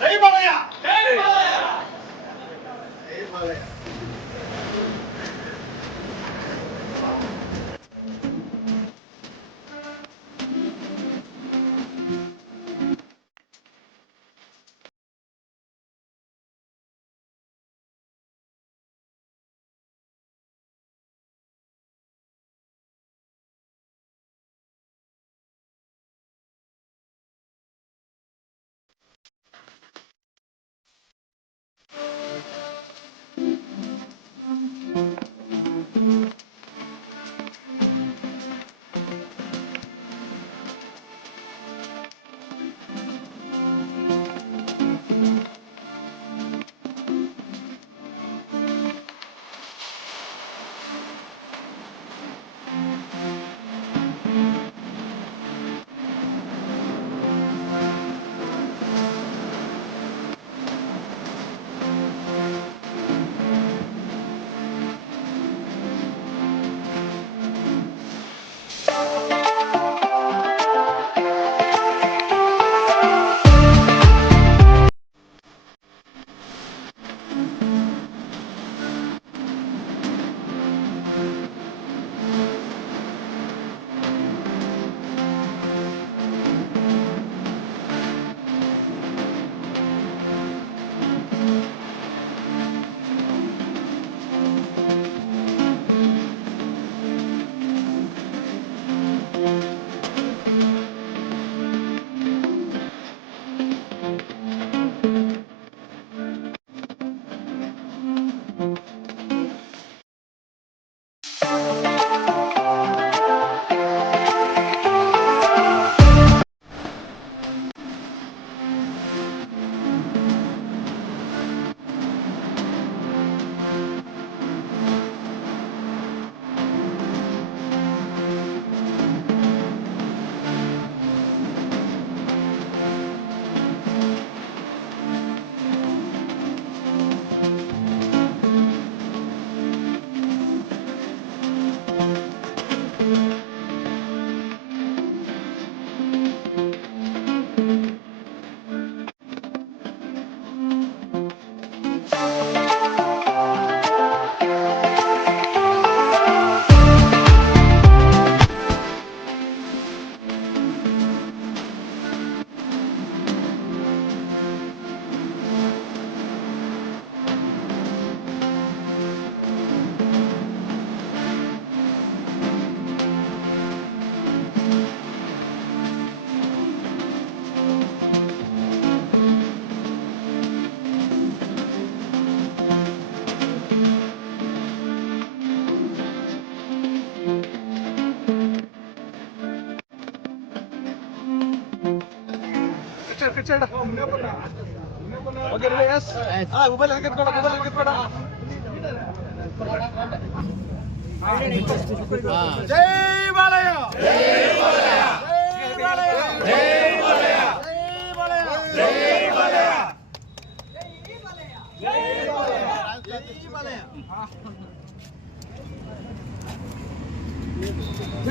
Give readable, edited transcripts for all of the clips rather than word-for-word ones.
జై బాలయ్య జై బాలయ్య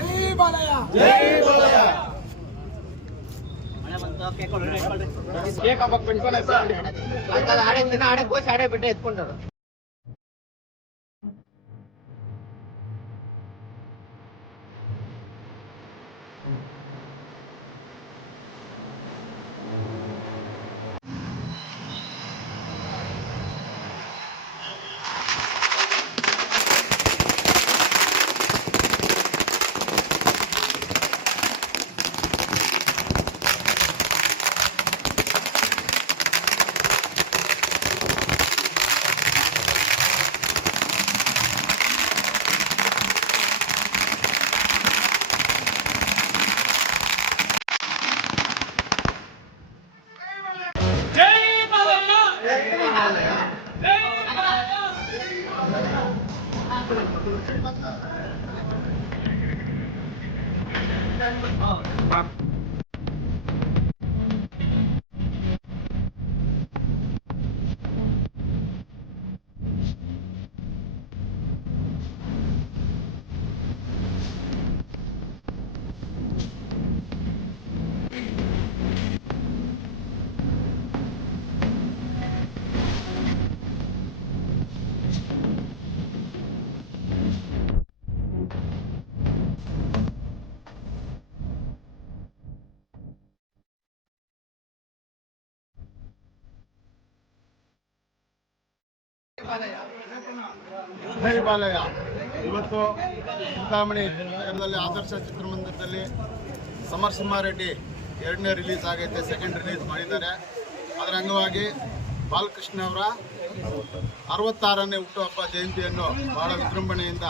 జై బాలయ్య. ఆడే పోసి ఆడే బిడ్డ ఎత్తుకుంటారు. ಜೈ ಬಾಲಯ್ಯ. ಇವತ್ತು ಚಿಂತಾಮಣಿ ನಗರದಲ್ಲಿ ಆದರ್ಶ ಚಿತ್ರಮಂದಿರದಲ್ಲಿ ಸಮರಸಿಂಹಾರೆಡ್ಡಿ 2ನೇ ರಿಲೀಸ್ ಆಗೈತೆ, ಸೆಕೆಂಡ್ ರಿಲೀಸ್ ಮಾಡಿದ್ದಾರೆ. ಅದರ ಅಂಗವಾಗಿ ಬಾಲಕೃಷ್ಣ ಅವರ 66ನೇ ಹುಟ್ಟುಹಬ್ಬ ಜಯಂತಿಯನ್ನು ಬಹಳ ವಿಜೃಂಭಣೆಯಿಂದ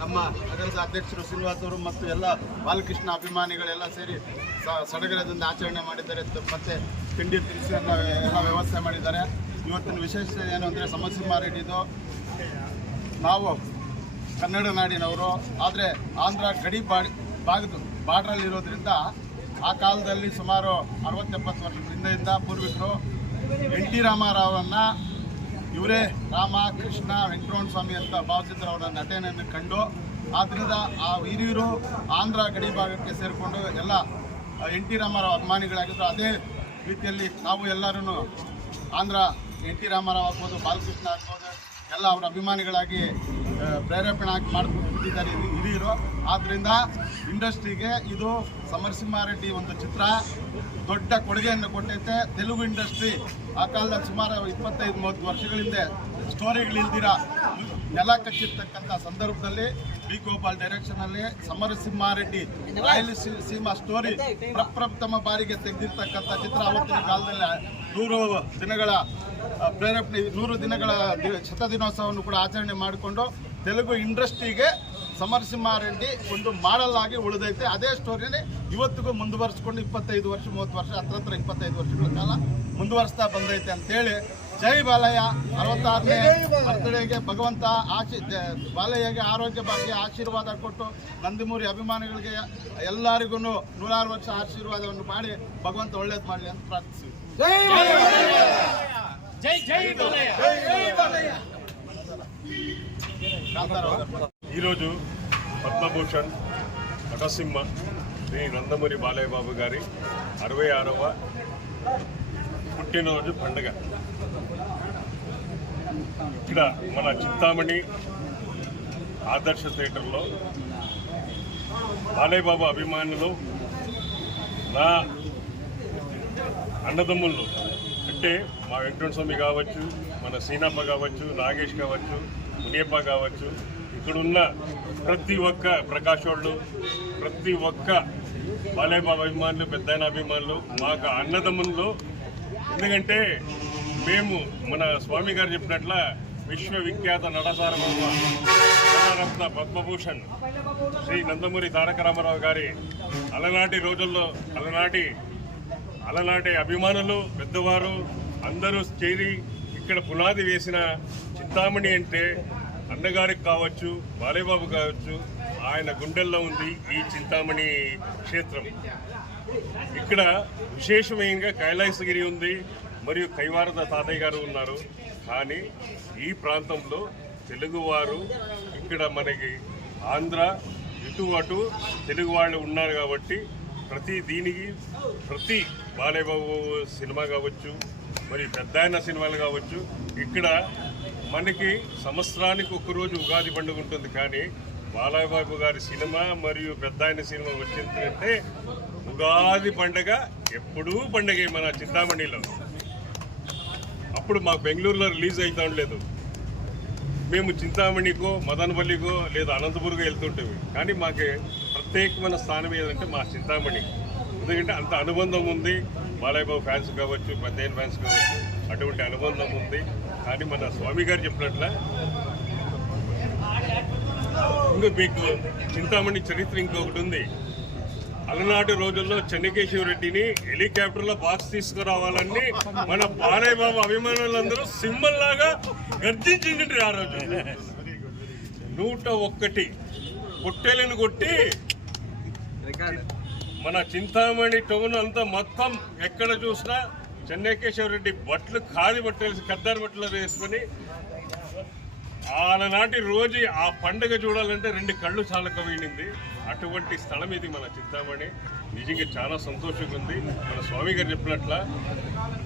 ನಮ್ಮ ನಗರದ ಅಧ್ಯಕ್ಷರು ಶ್ರೀನಿವಾಸ್ ಅವರು ಮತ್ತು ಎಲ್ಲ ಬಾಲಕೃಷ್ಣ ಅಭಿಮಾನಿಗಳೆಲ್ಲ ಸೇರಿ ಸಡಗರದಿಂದ ಆಚರಣೆ ಮಾಡಿದ್ದಾರೆ. ಮತ್ತು ತಿಂಡಿ ತಿನಿಸನ್ನು ಎಲ್ಲ ವ್ಯವಸ್ಥೆ ಮಾಡಿದ್ದಾರೆ. ಇವತ್ತಿನ ವಿಶೇಷ ಏನು ಅಂದರೆ ಸಮರಸಿಂಹಾರೆಡ್ಡಿದು ನಾವು ಕನ್ನಡ ನಾಡಿನವರು, ಆದರೆ ಆಂಧ್ರ ಗಡಿ ಬಾರ್ಡ್ರಲ್ಲಿರೋದ್ರಿಂದ ಆ ಕಾಲದಲ್ಲಿ ಸುಮಾರು 60-70 ವರ್ಷದ ಹಿಂದೆಯಿಂದ ಪೂರ್ವಿಕರು NT ರಾಮಾರಾವನ್ನ ಇವರೇ ರಾಮ, ಕೃಷ್ಣ, ವೆಂಕಟರಮಣ ಸ್ವಾಮಿ ಅಂತ ಭಾವಿಸಿದ್ರು ಅವರ ನಟನೆಯನ್ನು ಕಂಡು. ಆದ್ದರಿಂದ ಆ ಹಿರಿಯರು ಆಂಧ್ರ ಗಡಿ ಭಾಗಕ್ಕೆ ಸೇರಿಕೊಂಡು ಎಲ್ಲ NT ರಾಮಾರಾವ್ ಅಭಿಮಾನಿಗಳಾಗಿದ್ದರು. ಅದೇ ರೀತಿಯಲ್ಲಿ ನಾವು ಎಲ್ಲರೂ ಆಂಧ್ರ NT ರಾಮಾರಾವ್ ಆಗ್ಬೋದು, ಬಾಲಕೃಷ್ಣ ಆಗ್ಬೋದು, ಎಲ್ಲ ಅವರ ಅಭಿಮಾನಿಗಳಾಗಿ ಪ್ರೇರೇಪಣೆ ಆಗಿ ಮಾಡಿಕೊಂಡಿದ್ದಾರೆ ಹಿರಿಯರು. ಆದ್ದರಿಂದ ಇಂಡಸ್ಟ್ರಿಗೆ ಇದು ಸಮರಸಿಂಹಾರೆಡ್ಡಿ ಒಂದು ಚಿತ್ರ ದೊಡ್ಡ ಕೊಡುಗೆಯನ್ನು ಕೊಟ್ಟೈತೆ. ತೆಲುಗು ಇಂಡಸ್ಟ್ರಿ ಆ ಕಾಲದಲ್ಲಿ ಸುಮಾರು 25-30 ವರ್ಷಗಳಿಂದ ಸ್ಟೋರಿಗಳಿಲ್ದಿರ ನೆಲ ಕಚ್ಚಿರ್ತಕ್ಕಂಥ ಸಂದರ್ಭದಲ್ಲಿ ಬಿ ಗೋಪಾಲ್ ಡೈರೆಕ್ಷನಲ್ಲಿ ಸಮರಸಿಂಹಾರೆಡ್ಡಿ ರಾಯಲಸೀಮಾ ಸ್ಟೋರಿ ಪ್ರಪ್ರಥಮ ಬಾರಿಗೆ ತೆಗೆದಿರ್ತಕ್ಕಂಥ ಚಿತ್ರ. ಆವತ್ತಿನ ಕಾಲದಲ್ಲಿ 100 ದಿನಗಳ ಪ್ರೇರೇಪಣೆ 100 ದಿನಗಳ ಶತದಿನೋತ್ಸವವನ್ನು ಕೂಡ ಆಚರಣೆ ಮಾಡಿಕೊಂಡು ತೆಲುಗು ಇಂಡಸ್ಟ್ರಿಗೆ ಸಮರಸಿಂಹಾರೆಡ್ಡಿ ಒಂದು ಮಾಡೆಲ್ ಆಗಿ ಉಳಿದೈತೆ. ಅದೇ ಸ್ಟೋರಿನೇ ಇವತ್ತಿಗೂ ಮುಂದುವರಿಸ್ಕೊಂಡು 25 ವರ್ಷ 30 ವರ್ಷ ಹತ್ರ 25 ವರ್ಷಗಳ ಕಾಲ ಮುಂದುವರಿಸ್ತಾ ಬಂದೈತೆ ಅಂತೇಳಿ ಜೈ ಬಾಲಯ್ಯ. 66ನೇ ಬರ್ತ್ಡೇಗೆ ಭಗವಂತ ಬಾಲಯ್ಯಗೆ ಆರೋಗ್ಯ ಭಾಗ್ಯ ಆಶೀರ್ವಾದ ಕೊಟ್ಟು ನಂದಿಮೂರಿ ಅಭಿಮಾನಿಗಳಿಗೆ ಎಲ್ಲರಿಗೂ 100 ವರ್ಷ ಆಶೀರ್ವಾದವನ್ನು ಮಾಡಿ ಭಗವಂತ ಒಳ್ಳೇದು ಮಾಡಲಿ ಅಂತ ಪ್ರಾರ್ಥಿಸ್ತೀವಿ. ಜೈ ಜೈ ಬಾಲಯ್ಯ. ఈరోజు పద్మభూషణ్ నటసింహ శ్రీ నందమూరి బాలయ్య బాబు గారి 66వ పుట్టినరోజు పండుగ ఇక్కడ మన చింతామణి ఆదర్శ థియేటర్లో బాలయ్య బాబు అభిమానులు, నా అన్నదమ్ముళ్ళు అంటే మా వెంకటరమణ స్వామి కావచ్చు, మన సీనప్ప కావచ్చు, నాగేష్ కావచ్చు, మునియప్ప కావచ్చు, ఇక్కడున్న ప్రతి ఒక్క ప్రకాశోళ్ళు, ప్రతి ఒక్క బాలయ్య బాబు అభిమానులు, పెద్దయిన అభిమానులు మాకు అన్నదమ్ములు. ఎందుకంటే మేము మన స్వామి గారు చెప్పినట్ల విశ్వవిఖ్యాత నటరత్న పద్మభూషణ్ శ్రీ నందమూరి తారక రామారావు గారి అలనాటి రోజుల్లో అలనాటి అభిమానులు, పెద్దవారు అందరూ చేరి ఇక్కడ పునాది వేసిన చింతామణి అంటే అన్నగారికి కావచ్చు, బాలయ్యబాబు కావచ్చు, ఆయన గుండెల్లో ఉంది ఈ చింతామణి క్షేత్రం. ఇక్కడ విశేషమైనగా కైలాసగిరి ఉంది, మరియు కైవారద తాతయ్య గారు ఉన్నారు. కానీ ఈ ప్రాంతంలో తెలుగువారు ఇక్కడ మనకి ఆంధ్ర ఇటు అటు తెలుగు వాళ్ళు ఉన్నారు కాబట్టి ప్రతి బాలయ్యబాబు సినిమా కావచ్చు, మరి పెద్దాయన సినిమాలు కావచ్చు, ఇక్కడ మనకి సంవత్సరానికి ఒక్కరోజు ఉగాది పండుగ ఉంటుంది. కానీ బాలయ్యబాబు గారి సినిమా మరియు పెద్దాయన సినిమా వచ్చిందంటే ఉగాది పండుగ ఎప్పుడూ పండుగే మన చింతామణిలో. అప్పుడు మాకు బెంగళూరులో రిలీజ్ అవుతా ఉండలేదు. మేము చింతామణికో, మదనపల్లికో లేదా అనంతపురంకో వెళ్తుంటేవి. కానీ మాకు ప్రత్యేకమైన స్థానం ఏదంటే మా చింతామణి. ఎందుకంటే అంత అనుబంధం ఉంది. బాలయ్యబాబు ఫ్యాన్స్ కావచ్చు, పెద్దయిన ఫ్యాన్స్ కావచ్చు, అటువంటి అనుబంధం ఉంది. కానీ మన స్వామి గారు చెప్పినట్ల ఇంకా మీకు చింతామణి చరిత్ర ఇంకొకటి ఉంది. అలనాటి రోజుల్లో చెన్నకేశవ రెడ్డిని హెలికాప్టర్లో బాక్స్ తీసుకురావాలని మన బాలయ్యబాబు అభిమానులందరూ సింబల్ లాగా గర్జించింది. ఆ రోజు 101 పొట్టేలను కొట్టి మన చింతామణి టౌన్ అంతా మొత్తం ఎక్కడ చూసినా చెన్నకేశ్వరరెడ్డి బట్టలు ఖాళీ బట్టలు కద్దారి బట్టలు వేసుకొని ఆనాటి రోజు ఆ పండుగ చూడాలంటే 2 కళ్ళు చాలకపోయింది. అటువంటి స్థలం ఇది మన చింతామణి. నిజంగా చాలా సంతోషంగా ఉంది. మన స్వామి గారు చెప్పినట్ల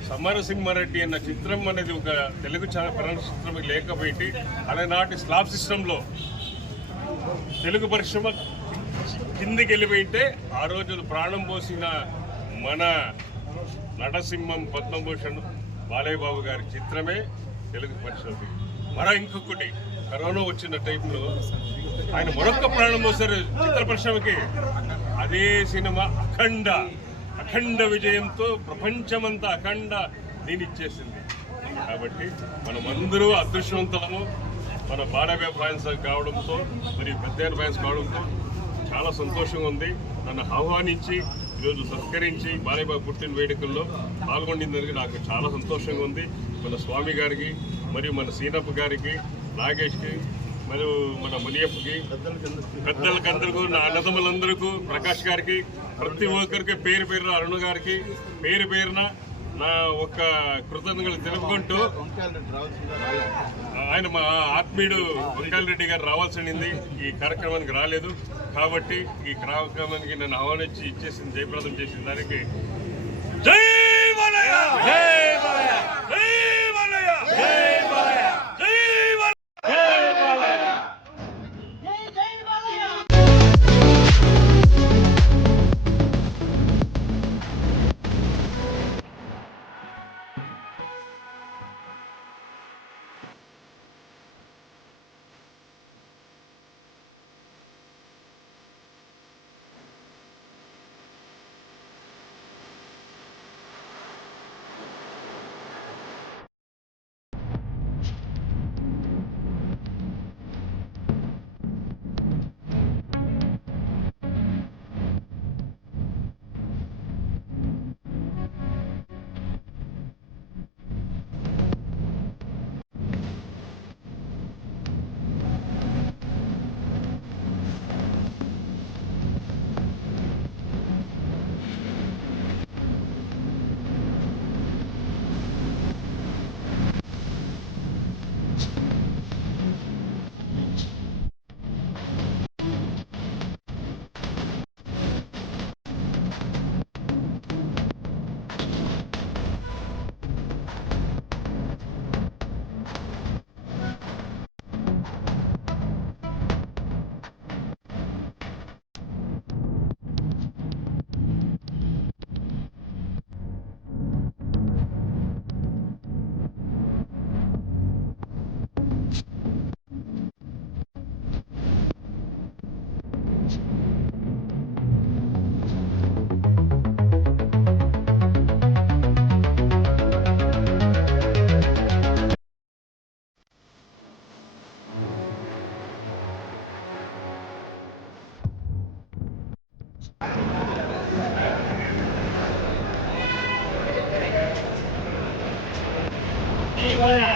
సమరసింహారెడ్డి అన్న చిత్రం అనేది ఒక తెలుగు కన్నడ చిత్రం లేకపోయింది. ఆనాటి స్లాబ్ సిస్టంలో తెలుగు పరిశ్రమ కిందికి వెళ్ళిపోయింటే ఆ రోజు ప్రాణం పోసిన మన నటసింహం పద్మభూషణ్ బాలయ్య బాబు గారి చిత్రమే తెలుగు పరిశ్రమ. ఇంకొకటి కరోనా వచ్చిన టైంలో ఆయన మరొక ప్రాణం పోసారు చిత్ర పరిశ్రమకి. అదే సినిమా అఖండ విజయంతో ప్రపంచమంతా అఖండ దీనిచ్చేసింది. కాబట్టి మనమందరూ అదృష్టవంతులము. మన బాలయ్య ఫ్యాన్స్ కావడంతో మరియు పెద్ద ఫ్యాన్స్ కావడంతో చాలా సంతోషంగా ఉంది. నన్ను ఆహ్వానించి ఈరోజు సత్కరించి బాలయ్య పుట్టిన వేడుకల్లో పాల్గొండినందుకు నాకు చాలా సంతోషంగా ఉంది. మన స్వామి గారికి మరియు మన సీనప్ప గారికి, నాగేష్కి మరియు మన మునియప్పకి, పెద్దలకందరికీ, నా అన్నదమ్ములందరికీ, ప్రకాష్ గారికి, ప్రతి ఒక్కరికి పేరు పేరున, అరుణ గారికి పేరు పేరున నా ఒక కృతజ్ఞతలు తెలుపుకుంటూ, ఆయన మా ఆత్మీయుడు వంకాయల రెడ్డి గారు రావాల్సింది ఈ కార్యక్రమానికి రాలేదు. కాబట్టి ఈ కార్యక్రమానికి నన్ను ఆహ్వానించి ఇచ్చేసింది, జయప్రదం చేసిన దానికి జై బాలయ్య! జై బాలయ్య! జై బాలయ్య! జై బాలయ్య! జై బాలయ్య! Hey,